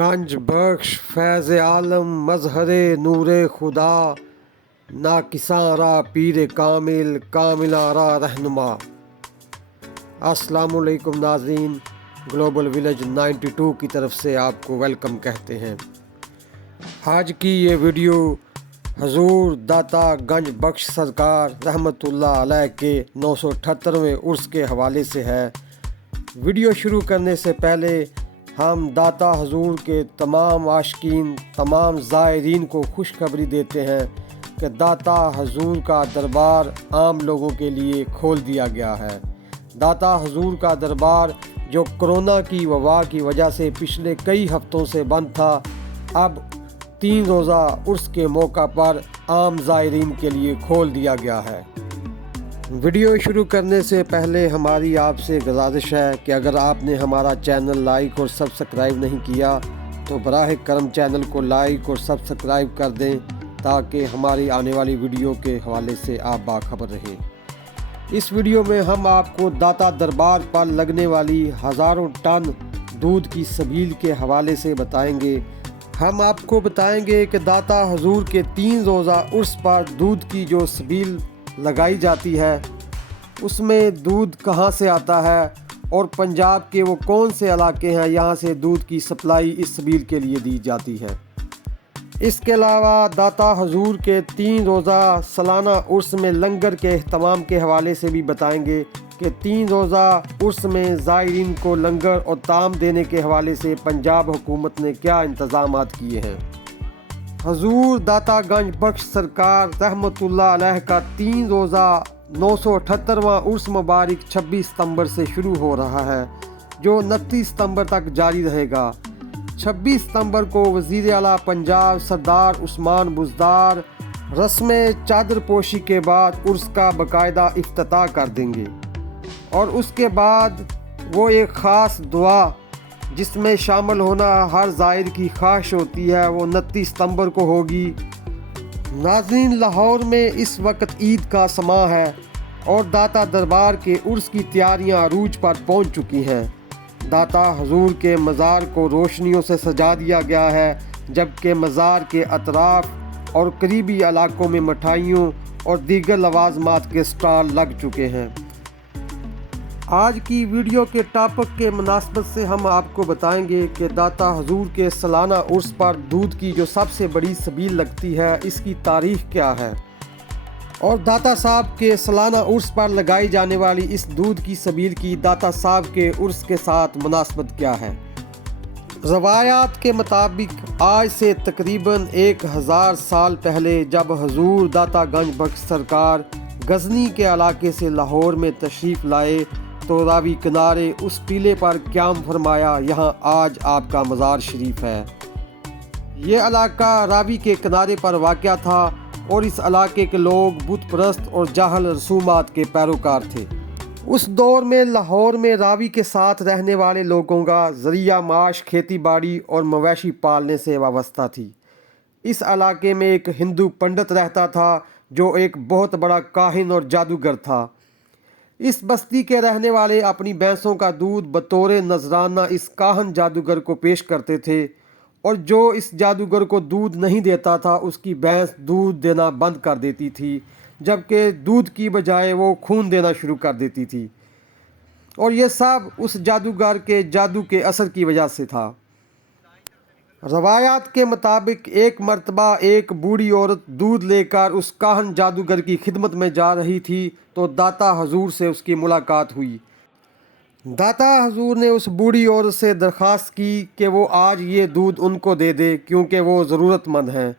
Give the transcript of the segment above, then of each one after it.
گنج بخش فیض عالم مظہر نور خدا، ناکساں را پیر کامل کاملہ را رہنما۔ السلام علیکم ناظرین، گلوبل ویلیج 92 کی طرف سے آپ کو ویلکم کہتے ہیں۔ آج کی یہ ویڈیو حضور داتا گنج بخش سرکار رحمۃ اللہ علیہ کے 978ویں عرس کے حوالے سے ہے۔ ویڈیو شروع کرنے سے پہلے ہم داتا حضور کے تمام عاشقین، تمام زائرین کو خوشخبری دیتے ہیں کہ داتا حضور کا دربار عام لوگوں کے لیے کھول دیا گیا ہے۔ داتا حضور کا دربار جو کرونا کی وبا کی وجہ سے پچھلے کئی ہفتوں سے بند تھا، اب 3 روزہ عرس کے موقع پر عام زائرین کے لیے کھول دیا گیا ہے۔ ویڈیو شروع کرنے سے پہلے ہماری آپ سے گزارش ہے کہ اگر آپ نے ہمارا چینل لائک اور سبسکرائب نہیں کیا تو براہ کرم چینل کو لائک اور سبسکرائب کر دیں تاکہ ہماری آنے والی ویڈیو کے حوالے سے آپ باخبر رہیں۔ اس ویڈیو میں ہم آپ کو داتا دربار پر لگنے والی ہزاروں ٹن دودھ کی سبیل کے حوالے سے بتائیں گے۔ ہم آپ کو بتائیں گے کہ داتا حضور کے 3 روزہ عرس پر دودھ کی جو سبیل لگائی جاتی ہے اس میں دودھ کہاں سے آتا ہے اور پنجاب کے وہ کون سے علاقے ہیں یہاں سے دودھ کی سپلائی اس سبیل کے لیے دی جاتی ہے۔ اس کے علاوہ داتا حضور کے 3 روزہ سالانہ عرس میں لنگر کے اہتمام کے حوالے سے بھی بتائیں گے کہ 3 روزہ عرس میں زائرین کو لنگر اور طعام دینے کے حوالے سے پنجاب حکومت نے کیا انتظامات کیے ہیں۔ حضور داتا گنج بخش سرکار رحمۃ اللہ علیہ کا 3 روزہ 978واں عرس مبارک 26 ستمبر سے شروع ہو رہا ہے، جو 29 ستمبر تک جاری رہے گا۔ 26 ستمبر کو وزیر اعلیٰ پنجاب سردار عثمان بزدار رسم چادر پوشی کے بعد عرس کا باقاعدہ افتتاح کر دیں گے، اور اس کے بعد وہ ایک خاص دعا جس میں شامل ہونا ہر زائر کی خواہش ہوتی ہے، وہ 29 ستمبر کو ہوگی۔ ناظرین، لاہور میں اس وقت عید کا سماں ہے اور داتا دربار کے عرس کی تیاریاں عروج پر پہنچ چکی ہیں۔ داتا حضور کے مزار کو روشنیوں سے سجا دیا گیا ہے، جبکہ مزار کے اطراف اور قریبی علاقوں میں مٹھائیوں اور دیگر لوازمات کے اسٹال لگ چکے ہیں۔ آج کی ویڈیو کے ٹاپک کے مناسبت سے ہم آپ کو بتائیں گے کہ داتا حضور کے سالانہ عرس پر دودھ کی جو سب سے بڑی سبیل لگتی ہے اس کی تاریخ کیا ہے، اور داتا صاحب کے سالانہ عرس پر لگائی جانے والی اس دودھ کی سبیل کی داتا صاحب کے عرس کے ساتھ مناسبت کیا ہے۔ روایات کے مطابق آج سے تقریباً 1000 سال پہلے جب حضور داتا گنج بخش سرکار غزنی کے علاقے سے لاہور میں تشریف لائے تو راوی کنارے اس ٹیلے پر قیام فرمایا، یہاں آج آپ کا مزار شریف ہے۔ یہ علاقہ راوی کے کنارے پر واقع تھا اور اس علاقے کے لوگ بت پرست اور جاہل رسومات کے پیروکار تھے۔ اس دور میں لاہور میں راوی کے ساتھ رہنے والے لوگوں کا ذریعہ معاش کھیتی باڑی اور مویشی پالنے سے وابستہ تھی۔ اس علاقے میں ایک ہندو پنڈت رہتا تھا جو ایک بہت بڑا کاہن اور جادوگر تھا۔ اس بستی کے رہنے والے اپنی بھینسوں کا دودھ بطور نذرانہ اس کاہن جادوگر کو پیش کرتے تھے، اور جو اس جادوگر کو دودھ نہیں دیتا تھا اس کی بھینس دودھ دینا بند کر دیتی تھی، جبکہ دودھ کی بجائے وہ خون دینا شروع کر دیتی تھی، اور یہ سب اس جادوگر کے جادو کے اثر کی وجہ سے تھا۔ روایات کے مطابق ایک مرتبہ ایک بوڑھی عورت دودھ لے کر اس کاہن جادوگر کی خدمت میں جا رہی تھی تو داتا حضور سے اس کی ملاقات ہوئی۔ داتا حضور نے اس بوڑھی عورت سے درخواست کی کہ وہ آج یہ دودھ ان کو دے دے کیونکہ وہ ضرورت مند ہیں،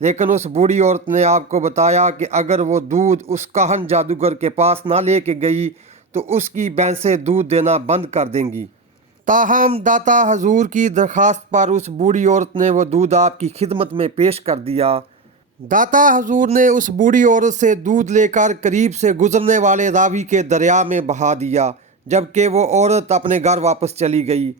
لیکن اس بوڑھی عورت نے آپ کو بتایا کہ اگر وہ دودھ اس کاہن جادوگر کے پاس نہ لے کے گئی تو اس کی بھینسیں دودھ دینا بند کر دیں گی۔ تاہم داتا حضور کی درخواست پر اس بوڑھی عورت نے وہ دودھ آپ کی خدمت میں پیش کر دیا۔ داتا حضور نے اس بوڑھی عورت سے دودھ لے کر قریب سے گزرنے والے راوی کے دریا میں بہا دیا، جبکہ وہ عورت اپنے گھر واپس چلی گئی۔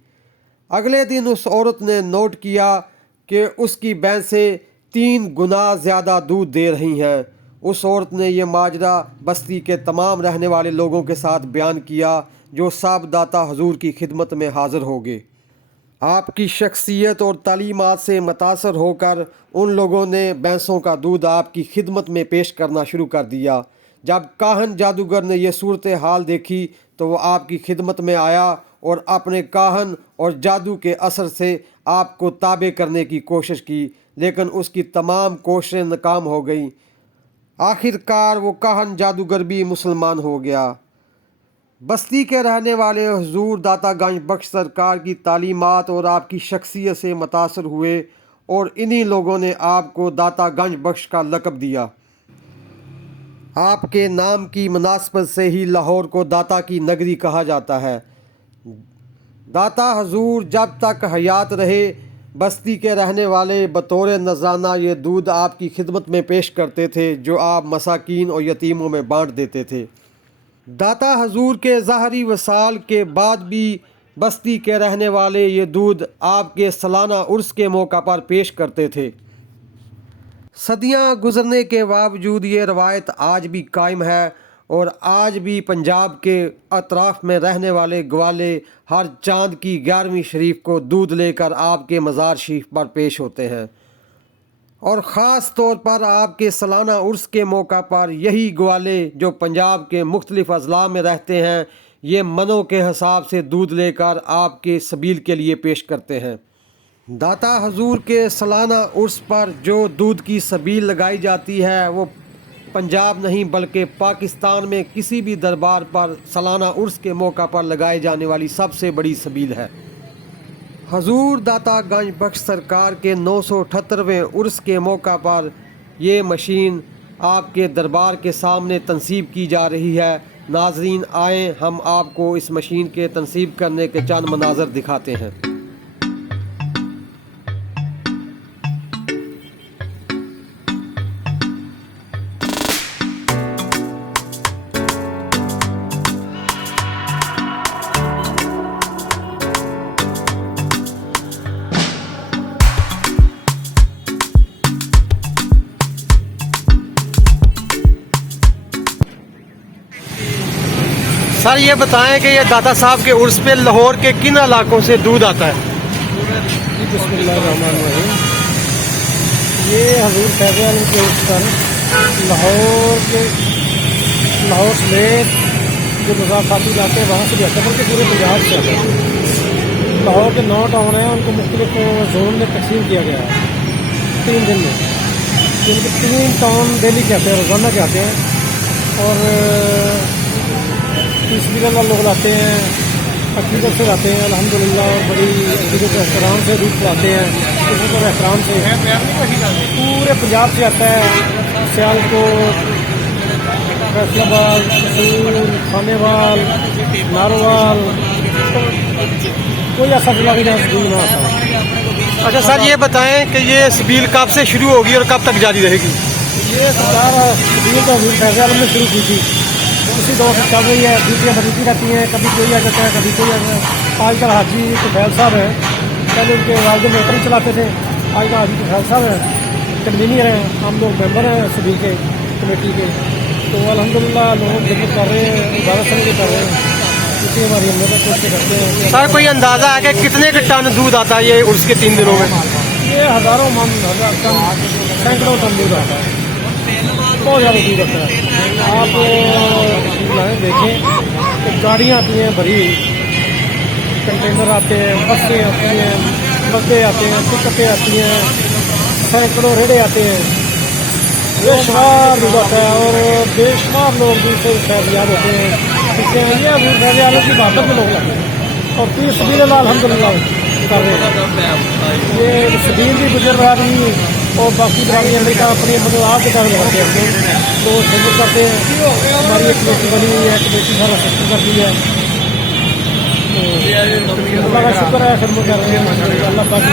اگلے دن اس عورت نے نوٹ کیا کہ اس کی بھینسیں 3 گنا زیادہ دودھ دے رہی ہیں۔ اس عورت نے یہ ماجرا بستی کے تمام رہنے والے لوگوں کے ساتھ بیان کیا جو سب داتا حضور کی خدمت میں حاضر ہو گئے۔ آپ کی شخصیت اور تعلیمات سے متاثر ہو کر ان لوگوں نے بھینسوں کا دودھ آپ کی خدمت میں پیش کرنا شروع کر دیا۔ جب کاہن جادوگر نے یہ صورتحال دیکھی تو وہ آپ کی خدمت میں آیا اور اپنے کاہن اور جادو کے اثر سے آپ کو تابع کرنے کی کوشش کی، لیکن اس کی تمام کوششیں ناکام ہو گئیں۔ آخر کار وہ کاہن جادوگر بھی مسلمان ہو گیا۔ بستی کے رہنے والے حضور داتا گنج بخش سرکار کی تعلیمات اور آپ کی شخصیت سے متاثر ہوئے اور انہی لوگوں نے آپ کو داتا گنج بخش کا لقب دیا۔ آپ کے نام کی مناسبت سے ہی لاہور کو داتا کی نگری کہا جاتا ہے۔ داتا حضور جب تک حیات رہے بستی کے رہنے والے بطور نذرانہ یہ دودھ آپ کی خدمت میں پیش کرتے تھے، جو آپ مساکین اور یتیموں میں بانٹ دیتے تھے۔ داتا حضور کے ظاہری وصال کے بعد بھی بستی کے رہنے والے یہ دودھ آپ کے سالانہ عرس کے موقع پر پیش کرتے تھے۔ صدیاں گزرنے کے باوجود یہ روایت آج بھی قائم ہے اور آج بھی پنجاب کے اطراف میں رہنے والے گوالے ہر چاند کی 11ویں شریف کو دودھ لے کر آپ کے مزار شریف پر پیش ہوتے ہیں، اور خاص طور پر آپ کے سالانہ عرس کے موقع پر یہی گوالے جو پنجاب کے مختلف اضلاع میں رہتے ہیں یہ منوں کے حساب سے دودھ لے کر آپ کے سبیل کے لیے پیش کرتے ہیں۔ داتا حضور کے سالانہ عرس پر جو دودھ کی سبیل لگائی جاتی ہے وہ پنجاب نہیں بلکہ پاکستان میں کسی بھی دربار پر سالانہ عرس کے موقع پر لگائے جانے والی سب سے بڑی سبیل ہے۔ حضور داتا گنج بخش سرکار کے 978ویں عرس کے موقع پر یہ مشین آپ کے دربار کے سامنے تنصیب کی جا رہی ہے۔ ناظرین آئیں ہم آپ کو اس مشین کے تنصیب کرنے کے چند مناظر دکھاتے ہیں۔ سر یہ بتائیں کہ یہ داتا صاحب کے عرس پہ لاہور کے کن علاقوں سے دودھ آتا ہے؟ بسم اللہ الرحمن الرحیم۔ یہ حضور فیض عالم کے عرس پر لاہور سمیت جو مضافاتی علاقے ہیں وہاں سے بھی آتا ہے، بلکہ پورے پنجاب سے آتا ہے۔ لاہور کے 9 ٹاؤن ہیں، ان کو مختلف زون میں تقسیم کیا گیا ہے 3 دن میں، جن کے 3 ٹاؤن ڈیلی کے آتے ہیں، روزانہ کے آتے ہیں، اور 30 بیگہ لوگ لاتے ہیں، عقیدت سے لاتے ہیں الحمدللہ، اور بڑی عقیدت احترام سے دودھ پلاتے ہیں، اسی طرح احترام سے پورے پنجاب سے آتا ہے۔ سیالکوٹ، فیصل آباد، قصور، خانے وال، ناروال، کوئی ایسا ضلع نہیں جہاں سے دودھ نہ آتا ہے۔ اچھا سر یہ بتائیں کہ یہ سبیل کب سے شروع ہوگی اور کب تک جاری رہے گی؟ یہ سرکار سبیل تو حضور فیض عالم نے شروع کی تھی، اسی دور سے چل رہی ہے، ڈیوٹیاں بدلتی رہتی ہیں، کبھی کوئی آ جاتا ہے کبھی کوئی آ جاتا ہے۔ آج کل حاجی طفیل صاحب ہیں، پہلے ان کے والد محترم چلاتے تھے، آج کل حاجی طفیل صاحب ہیں، کنوینئر ہیں، ہم لوگ ممبر ہیں سبھی کے کمیٹی کے، تو الحمدللہ لوگ خدمت کر رہے ہیں، عبادت سمجھ کے کر رہے ہیں، اس لیے ہماری ہمت کوشش کرتے ہیں۔ سر کوئی اندازہ ہے کہ کتنے کے ٹن دودھ آتا ہے یہ عرس کے 3 دنوں میں؟ یہ ہزاروں من، 1000 ٹن، سینکڑوں ٹن دودھ آتا ہے، بہت زیادہ دودھ آتا ہے۔ آپ دیکھیں کہ گاڑیاں آتی ہیں بھری، کنٹینر آتے ہیں، بسیں آتی ہیں، بسیں آتے ہیں، پک اپیں آتی ہیں، سینکڑوں ریڑے آتے ہیں، بے شمار لوگ آتا ہے، اور بے شمار لوگ بھی سے فیضیاب ہوتے ہیں۔ اس سے یہ حضور فیض عالم کی بہادر میں لوگ لاتے ہیں، اور پھر سبیل اللہ الحمدللہ کر رہے ہیں۔ یہ سبیل بھی گزر برادری اور باقی برادری امریکہ اپنی مدد کے کام کرتے ہیں، تو خدمت کرتے ہیں۔ ہماری ایک کمیٹی بنی ہوئی ہے، کمیٹی سارا سسٹم کرتی ہے، تو اللہ کا شکر ہے، خدمت کر رہے ہیں اللہ پاک کی۔